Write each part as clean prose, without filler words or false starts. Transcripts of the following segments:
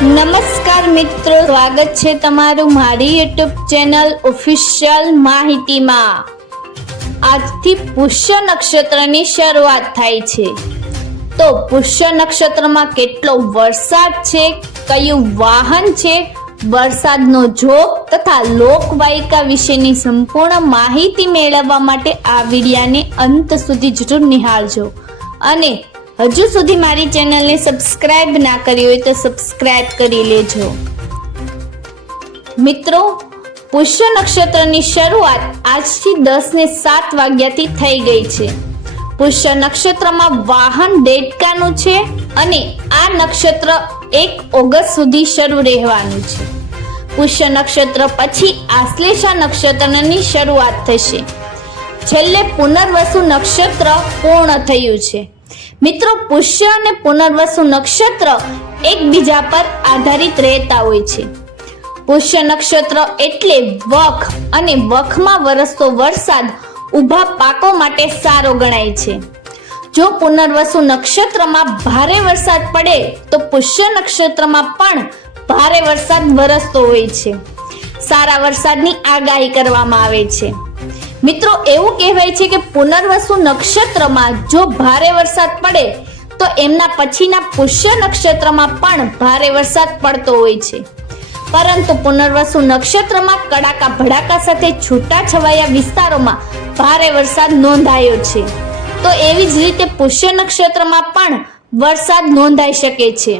નમસ્કાર મિત્રો, સ્વાગત છે તમારું મારી યુટ્યુબ ચેનલ ઓફિશિયલ માહિતીમાં। આજથી પુષ્ય નક્ષત્રની શરૂઆત થાય છે, તો પુષ્ય નક્ષત્રમાં કેટલો વરસાદ છે, કયું વાહન છે, વરસાદનો જોગ તથા લોકવાયકા વિશેની સંપૂર્ણ માહિતી મેળવવા માટે આ વિડિયાને અંત સુધી જરૂર નિહાળજો અને હજુ સુધી મારી ચેનલને સબસ્ક્રાઇબ ના કરી હોય તો સબસ્ક્રાઇબ કરી લેજો। મિત્રો, પુષ્ય નક્ષત્રની શરૂઆત આજથી 10:07 વાગ્યાથી થઈ ગઈ છે। પુષ્ય નક્ષત્રમાં વાહન દેડકાનું છે અને આ નક્ષત્ર 1 ઓગસ્ટ સુધી શરૂ રહેવાનું છે। પુષ્ય નક્ષત્ર પછી આશ્લેષા નક્ષત્રની શરૂઆત થશે। છેલ્લે પુનર્વસુ નક્ષત્ર પૂર્ણ થયું છે। મિત્રો, પુષ્ય અને પુનર્વસુ નક્ષત્ર એકબીજા પર આધારિત રહેતા હોય છે। પુષ્ય નક્ષત્ર એટલે વખ અને વખમાં વરસતો વરસાદ ઊભા પાકો માટે સારો ગણાય છે। જો પુનર્વસુ નક્ષત્રમાં ભારે વરસાદ પડે તો પુષ્ય નક્ષત્રમાં પણ ભારે વરસાદ વરસતો હોય છે। સારા વરસાદની આગાહી કરવામાં આવે છે। મિત્રો, એવું કહેવાય છે કે પુનર્વસુ નક્ષત્રમાં જો ભારે વરસાદ પડે તો એમના પછીના પુષ્ય નક્ષત્રમાં પણ ભારે વરસાદ પડતો હોય છે, પરંતુ પુનર્વસુ નક્ષત્રમાં કડાકા ભડાકા સાથે છૂટાછવાયા વિસ્તારોમાં ભારે વરસાદ નોંધાયો છે। તો એવી જ રીતે પુષ્ય નક્ષત્રમાં પણ વરસાદ નોંધાઈ શકે છે।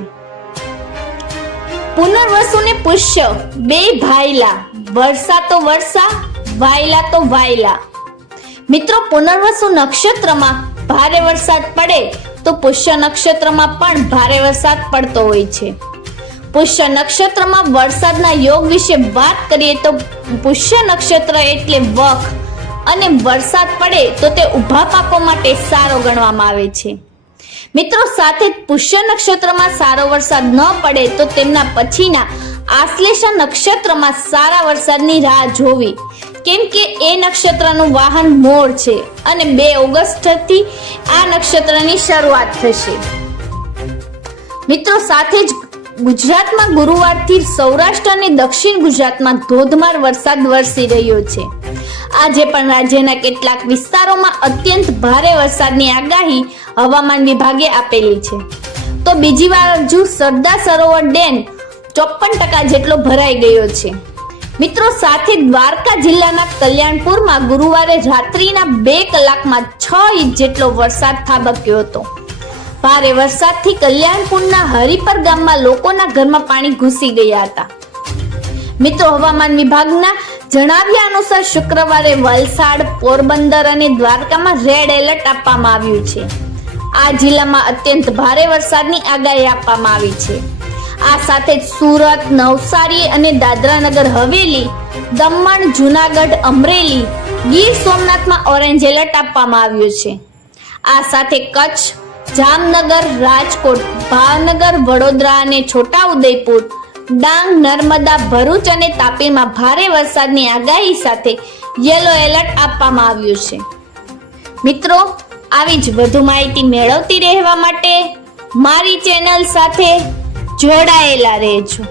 પુનર્વસુ ને પુષ્ય બે ભાઈલા, વર્ષા તો વર્ષા, વાયલા તો વાયલા। મિત્રો, પુનર્વસુ નક્ષત્રમાં ભારે વરસાદ પડે તો પુષ્ય નક્ષત્રમાં પણ ભારે વરસાદ પડતો હોય છે। પુષ્ય નક્ષત્રમાં વરસાદના યોગ વિશે વાત કરીએ તો પુષ્ય નક્ષત્ર એટલે વખ અને વરસાદ પડે તો તે ઊભા પાકો માટે સારો ગણવામાં આવે છે। મિત્રો, સાથે જ પુષ્ય નક્ષત્રમાં સારો વરસાદ ન પડે તો તેમના પછીના આશ્લેષા નક્ષત્રમાં સારા વરસાદની રાહ જોવી, કેમ કે એ નક્ષત્રનું વાહન મોર છે અને 2 ઓગસ્ટથી આ નક્ષત્રની શરૂઆત થશે। મિત્રો, સાથે જ ગુજરાતમાં ગુરુવારથી સૌરાષ્ટ્ર અને દક્ષિણ ગુજરાતમાં ધોધમાર વરસાદ વરસી રહ્યો છે। આજે પણ રાજ્યના કેટલાક વિસ્તારોમાં અત્યંત ભારે વરસાદની આગાહી હવામાન વિભાગે આપેલી છે। તો બીજી બાજુ સરદાર સરોવર ડેમ 54% જેટલો ભરાઈ ગયો છે। મિત્રો, સાથે દ્વારકા જિલ્લાના કલ્યાણપુરમાં ગુરુવારે રાત્રિના 2 કલાકમાં 6 ઇંચ જેટલો વરસાદ ખાબક્યો હતો। ભારે વરસાદથી કલ્યાણપુરના હરિપર ગામમાં લોકોના ઘરમાં પાણી ઘૂસી ગયા હતા। મિત્રો, હવામાન વિભાગના જણાવ્યા અનુસાર શુક્રવારે વલસાડ, પોરબંદર અને દ્વારકામાં રેડ એલર્ટ આપવામાં આવ્યું છે। આ જિલ્લામાં અત્યંત ભારે વરસાદની આગાહી આપવામાં આવી છે। આ સાથે સુરત, નવસારી અને દાદરાનગર હવેલી, દમણ, જૂનાગઢ, અમરેલી, ગીર સોમનાથમાં ઓરેન્જ એલર્ટ આપવામાં આવ્યું છે। આ સાથે કચ્છ, જામનગર, રાજકોટ, ભાવનગર, વડોદરા અને છોટાઉદેપુર, ડાંગ, નર્મદા, ભરૂચ અને તાપીમાં ભારે વરસાદની આગાહી સાથે યલો એલર્ટ આપવામાં આવ્યું છે। મિત્રો, આવી જ વધુ માહિતી મેળવતી રહેવા માટે મારી ચેનલ સાથે જોડાયેલા રહેજો।